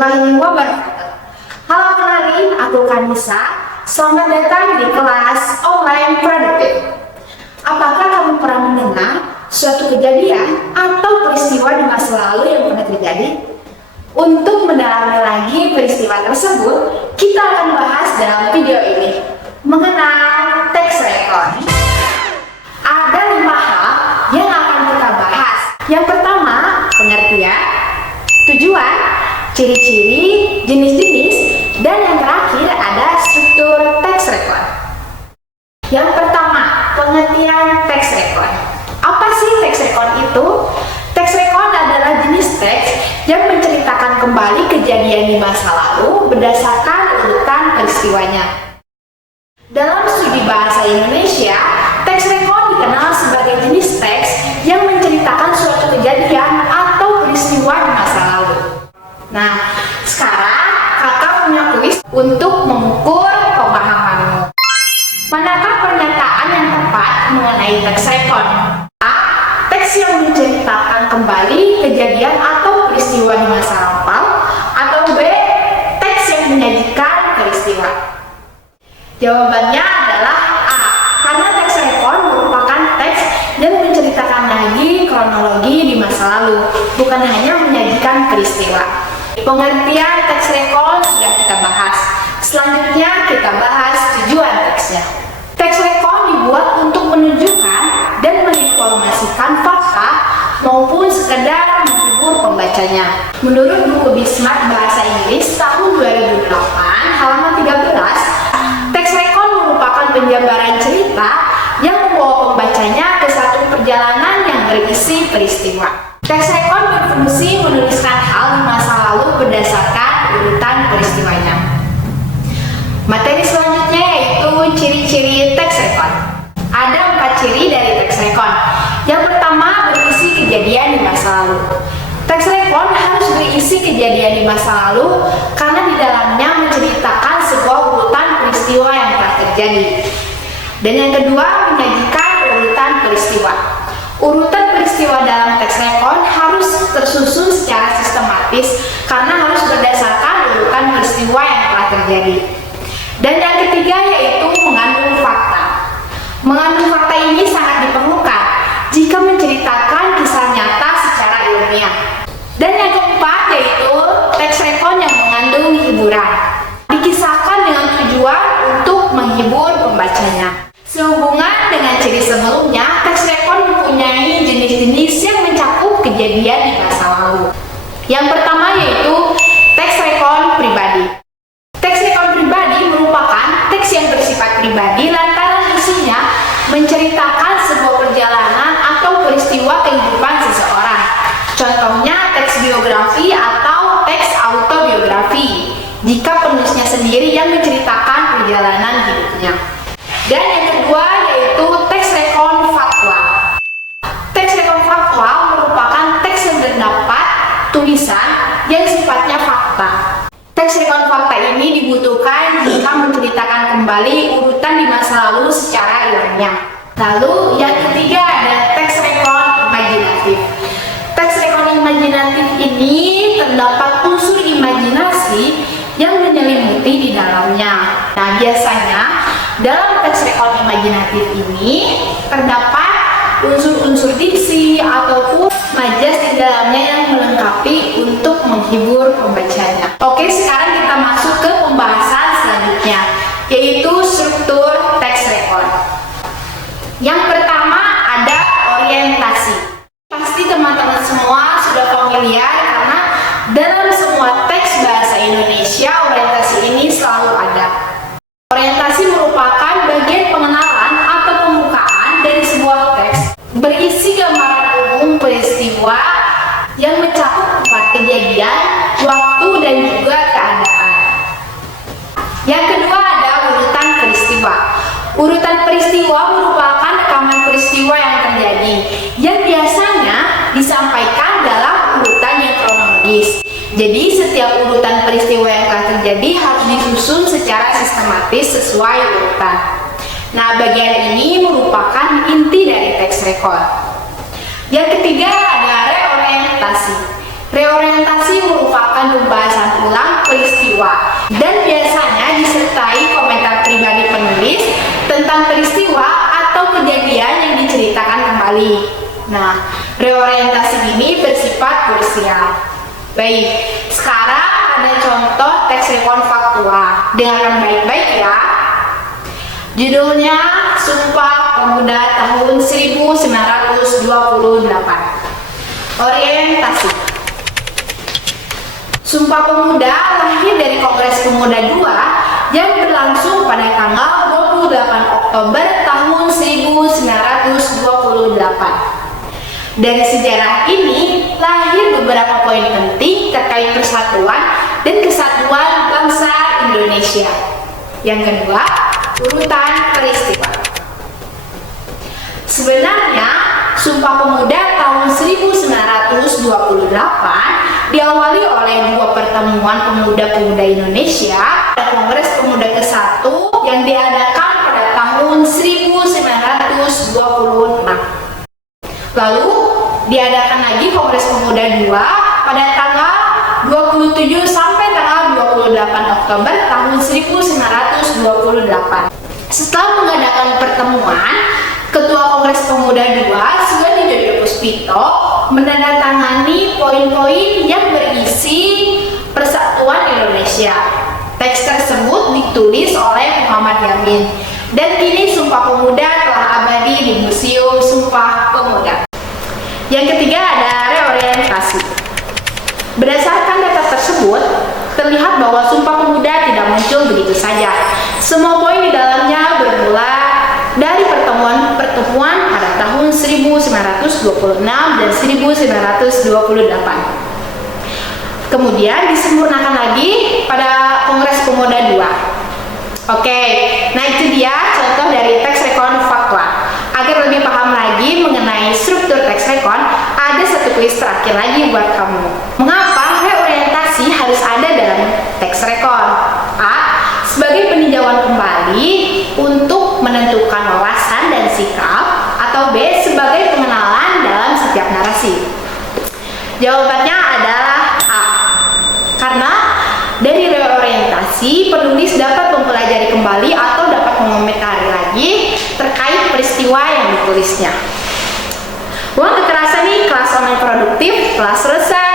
warahmatullahi wabarakatuh. Halo, kenalin, aku Kanisa. Selamat datang di kelas online produktif. Apakah kamu pernah mendengar suatu kejadian atau peristiwa di masa lalu yang pernah terjadi? Untuk mendalami lagi peristiwa tersebut, kita akan bahas dalam video ini mengenal text record. Ada 5 hal yang akan kita bahas. Yang pertama, pengertian, tujuan, ciri-ciri, jenis-jenis, dan yang terakhir ada struktur text record. Yang pertama, pengertian text record. Apa sih text record itu? Text record adalah jenis teks yang menceritakan kembali kejadian di masa lalu berdasarkan urutan peristiwanya. Dalam studi bahasa Indonesia, text record dikenal sebagai jenis teks yang menceritakan suatu kejadian atau peristiwa di masa lalu. Nah, sekarang kakak punya kuis untuk mengukur pemahamanmu. Manakah pernyataan yang tepat mengenai text record? A. Teks yang menceritakan kembali kejadian atau peristiwa di masa lampau, atau B. Teks yang menyajikan peristiwa. Jawabannya adalah A, karena teks record merupakan teks yang menceritakan lagi kronologi di masa lalu, bukan hanya menyajikan peristiwa. Pengertian teks record sudah kita bahas. Selanjutnya kita bahas tujuan teksnya. Teks record dibuat untuk menunjukkan dan menginformasikan fakta maupun sekedar menghibur pembacanya. Menurut buku Bismarck Bahasa Inggris tahun 2008 halaman 13, teks record merupakan penjabaran cerita yang membawa pembacanya ke satu perjalanan yang berisi peristiwa. Teks record berfungsi menuliskan hal di masa lalu berdasarkan urutan peristiwanya. Materi selanjutnya yaitu ciri-ciri teks record. Ada 4 ciri dari teks record. Yang pertama, berisi kejadian di masa lalu. Teks record harus berisi kejadian di masa lalu karena di dalamnya menceritakan sebuah urutan peristiwa yang telah terjadi. Dan yang kedua, menyajikan urutan peristiwa. Urutan peristiwa dalam teks record harus tersusun secara sistematis karena harus berdasarkan urutan peristiwa yang telah terjadi. Dan yang ketiga yaitu mengandung fakta. Mengandung fakta ini sangat diperlukan jika menceritakan kisah nyata secara ilmiah. Dan yang keempat yaitu teks record yang mengandung hiburan. Dikisahkan dengan tujuan untuk menghibur pembacanya. Sehubungan dengan ciri sebelumnya, teks record mempunyai jenis-jenis yang mencakup kejadian di masa lalu. Yang pertama yaitu teks record pribadi. Teks record pribadi merupakan teks yang bersifat pribadi lantaran isinya menceritakan sebuah perjalanan atau peristiwa kehidupan seseorang. Contohnya teks biografi atau teks autobiografi jika penulisnya sendiri yang menceritakan perjalanan hidupnya. Dan yang kedua yaitu teks record faktual. Teks record faktual merupakan teks yang terdapat tulisan yang sifatnya fakta. Teks record fakta ini dibutuhkan jika menceritakan kembali urutan di masa lalu secara ilmiah. Lalu yang ketiga ada teks record imajinatif. Teks record imajinatif ini terdapat unsur imajinasi yang menyelimuti di dalamnya. Nah, biasanya dalam teks record imajinatif ini terdapat unsur-unsur diksi ataupun majas di dalamnya yang melengkapi untuk menghibur pembacanya. Oke, sekarang kita masuk ke pembahasan selanjutnya, yaitu struktur teks record. Yang pertama ada orientasi. Pasti teman-teman semua sudah familiar karena dalam semua teks bahasa Indonesia orientasi ini selalu ada. Orientasi merupakan bagian pengenalan atau pembukaan dari sebuah teks berisi gambaran umum peristiwa yang mencakup tempat kejadian, waktu, dan juga keadaan. Yang kedua ada urutan peristiwa. Urutan peristiwa merupakan rekaman peristiwa yang terjadi yang biasanya disampaikan dalam urutan yang kronologis. Jadi setiap urutan peristiwa yang telah terjadi harus disusun secara sistematis sesuai urutan. Nah, bagian ini merupakan inti dari teks record. Yang ketiga ada reorientasi. Reorientasi merupakan pembahasan ulang peristiwa, dan biasanya disertai komentar pribadi penulis tentang peristiwa atau kejadian yang diceritakan kembali. Nah, reorientasi ini bersifat krusial. Baik, sekarang ada contoh teks rekon faktual. Dengarkan baik-baik ya. Judulnya Sumpah Pemuda tahun 1928. Orientasi. Sumpah Pemuda lahir dari Kongres Pemuda II yang berlangsung pada tanggal 28 Oktober tahun 1928. Dari sejarah ini lahir beberapa poin penting terkait persatuan dan kesatuan bangsa Indonesia. Yang kedua, urutan peristiwa. Sebenarnya, Sumpah Pemuda tahun 1928 diawali oleh dua pertemuan pemuda-pemuda Indonesia pada Kongres Pemuda ke-1 yang diadakan pada tahun 1926. Lalu diadakan lagi Kongres Pemuda II pada tanggal 27 sampai tanggal 28 Oktober tahun 1928. Setelah mengadakan pertemuan, Ketua Kongres Pemuda II, Sugandi Djodjo menandatangani poin-poin yang berisi persatuan Indonesia. Teks tersebut ditulis oleh Muhammad Yamin, dan kini Sumpah Pemuda telah abadi di Museum Sumpah Pemuda. Yang ketiga ada reorientasi. Berdasarkan data tersebut, terlihat bahwa Sumpah Pemuda tidak muncul begitu saja. Semua poin di dalamnya bermula dari pertemuan pada tahun 1926 dan 1928. Kemudian disempurnakan lagi pada Kongres Pemuda II. Oke, nah itu dia contoh dari teks rekon faktual. Agar lebih paham lagi mengenai struktur teks rekon, ada satu kuis terakhir lagi buat kamu. Mengapa reorientasi harus ada dalam teks rekon? A. Sebagai peninjauan kembali untuk menentukan wawasan dan sikap, atau B. Sebagai pengenalan dalam setiap narasi. Jawabannya adalah A. Karena dari reorientasi, penulis dapat mempelajari kembali atau dapat mengomentari lagi terkait peristiwa yang ditulisnya. Uang kekerasan nih, kelas online produktif telah selesai.